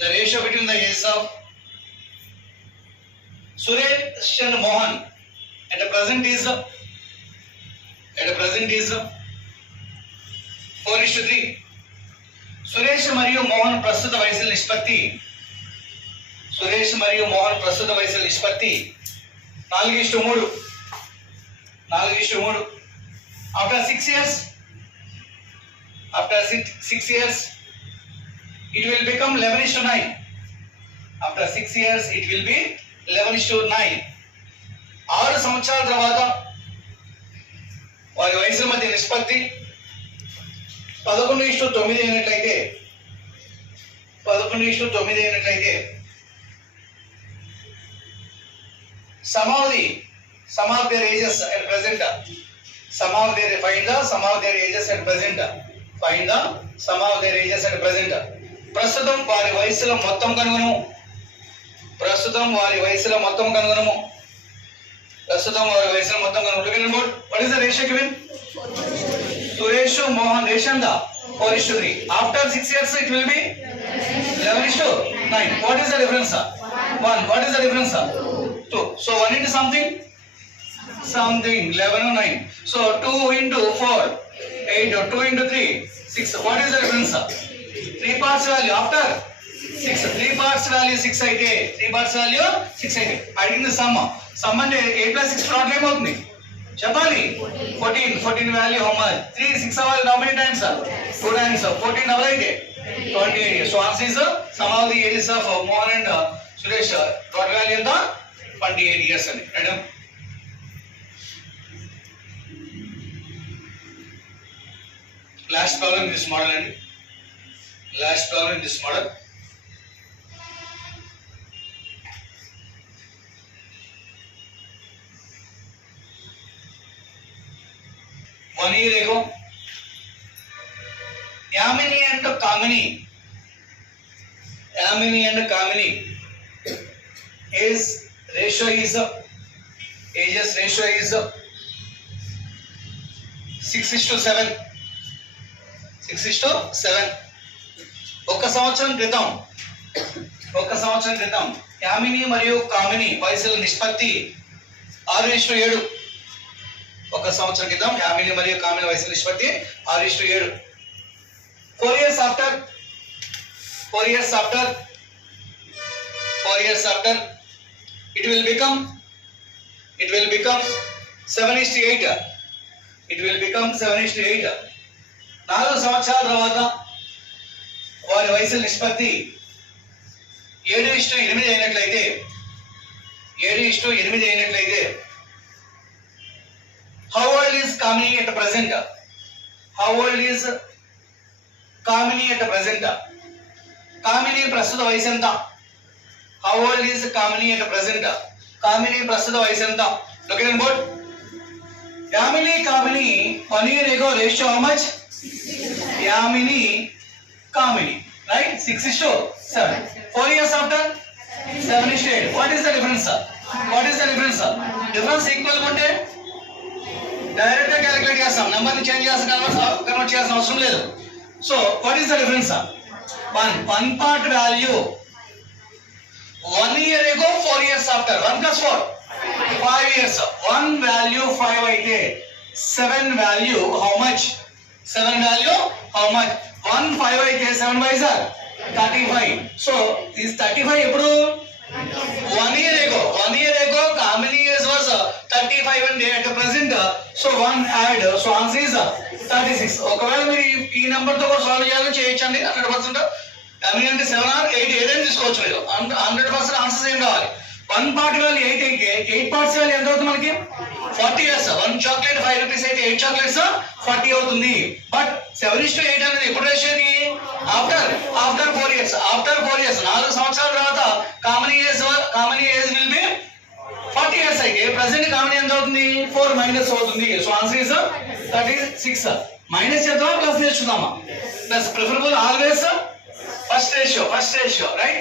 The ratio between the ages of Suresh and Mohan at the present is 4:3. సురేష్ మరియు మోహన్ ప్రస్తుత వయసుల నిష్పత్తి 4:3. After 6 years, it will become 11:9. After 6 years, it will be 11:9. 6 సంవత్సరాల తర్వాత వారి వయసుల మధ్య నిష్పత్తి 11:9 అయినట్లయితే sum of their ages at present. Find the sum of their ages at present. ప్రస్తుతం వారి వయసుల మొత్తం కనుగొనము. What is the ratio given? Suresh Mohan ratio 4:3. After 6 years it will be 11:9. What is the difference? 1. What is the difference? 2. So 1 into something 11:9. So 2 into 4 8. 2 into 3 6. What is the difference? 3 parts value after 6. 3 parts value 6 అయితే అడిగింది సమ్ అంటే 8 plus 6 ప్రాబ్లం ఏమవుతుంది చెప్పాలి. 14 value how much 3 6 అవ్వాలి. How many times 2 టైమ్స్ 14 డబుల్ అయితే 28. So answer is some of the ages of Mohan అండ్ Suresh total value ఎంత 28 years అని. Right. Last problem in this model అండి. 1 year ago, Yamini and Kamini is ratio is 6:7. ఒక సంవత్సరం క్రితం యామిని మరియు కామిని వయసుల నిష్పత్తి 6:7. ఒక సంవత్సరం క్రితం యామిని మరియు కామిని వయసుల నిష్పత్తి 6:7. 4 years after it will become 7:8. 4 సంవత్సరాల తర్వాత వారి వయసుల నిష్పత్తి 7:8 అయినట్లయితే how old is Kamini at present? Kamini ప్రస్తుత వయసు ఎంత? How old is Kamini at present? Kamini ప్రస్తుత వయసు ఎంత? Look at the board. Yamini, Kamini 1 year ago ratio how much? Yamini, Kamini, right? 6:7. 4 years after 7:8. What is the difference? Difference equal ఉంటే డైరెక్ట్ గా క్యాలిక్యులేట్ చేస్తాం. నెంబర్ ని చేంజ్ చేస్తాం, కన్వర్ట్ చేయాల్సిన అవసరం లేదు. So what is the difference? 1 part value 1 year ago 4 years after 1 plus 4 5 years. 1 value 5 అయితే 7 value how much? 1 5 అయితే 7 by 35. So this 35 ఎప్పుడు 1 year ago Kamini age was 35 and at the present so 1 add so answer is 36. ఒకవేళ మీరు ఈ నెంబర్ తో కూడా సాల్వ్ చేయాలని చేయొచ్చండి. 100% Kamini అంటే 7 or 8 ఏదైనా తీసుకోవచ్చు మీరు. 100% ఆన్సర్స్ ఏం కావాలి. 1 part value 8 అయితే 8 parts value ఎంత అవుతుంది మనకి 40 years. 1 chocolate 5 rupees అయితే 8 chocolates 40 అవుతుంది. బట్ 7:8 అనేది ఎప్పుడు రేషియోది? ఆఫ్టర్ 4 years. 4 సంవత్సరాల తర్వాత కామన్ ఏజ్ విల్ బి 40 years అయితే ప్రెసెంట్ కామన్ ఎంత అవుతుంది? 4 మైనస్ అవుతుంది. So answer is 36. మైనస్ చేద్దామా ప్లస్ చేద్దామా? Plus preferable always first ratio right.